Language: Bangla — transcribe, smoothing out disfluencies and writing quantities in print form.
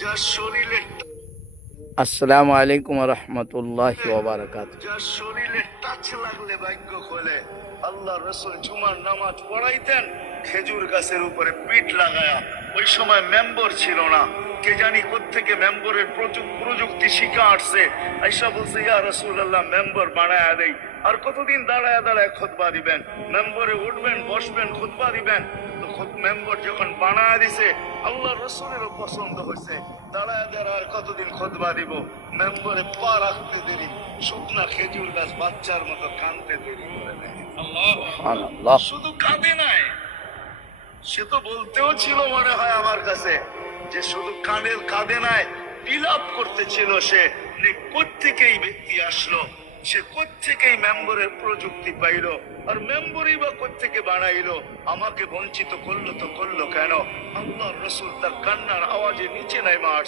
যার শরীরে আসসালামু আলাইকুম রহমতুল্লাহি ওয়া বারাকাতুহু। যার শরীরে টাচ লাগলে ভাগ্য খোলে। আল্লাহ রসুল জুমার নামাজ পড়াইতেন খেজুর গাছের উপরে পিঠ লাগায়া। ওই সময় মেম্বর ছিল না, কে জানি কোত্থেকে মেম্বরের প্রযুক্তি শিখা আসছে। আইসা বলছে, ইয়া রাসূলুল্লাহ, মেম্বর বানায়া দেই। আর কতদিন দাঁড়ায় দাঁড়ায় খুতবা দিবেন? মেম্বরে উঠবেন, বসবেন, খুতবা দিবেন। মেম্বর যখন বানায় দিছে, আল্লাহ রসুলেরও পছন্দ হয়েছে। দাঁড়ায় দাঁড়ায় আর কতদিন খুতবা দিব? মেম্বরে পা রাখতে দেরি, শুকনা খেজুর গাছ বাচ্চার মতো কাঁদতে দেরি করে দেয়। সুবহানাল্লাহ। শুধু কাঁদে নাই, সে তো বলতেও ছিল মনে হয় আমার কাছে যে শুধু কাঁদে নাই, বিলাপ করতেছিল সে। কোত্থেকেই ব্যক্তি আসলো, সে কোত্থেকেই মেম্বরের প্রযুক্তি পাইলো, আর মেম্বরই বা কোত্থেকে বানাইলো? আমাকে বঞ্চিত করলো তো করলো কেন? আল্লাহ রসুল তার কান্নার আওয়াজে নিচে নাই মার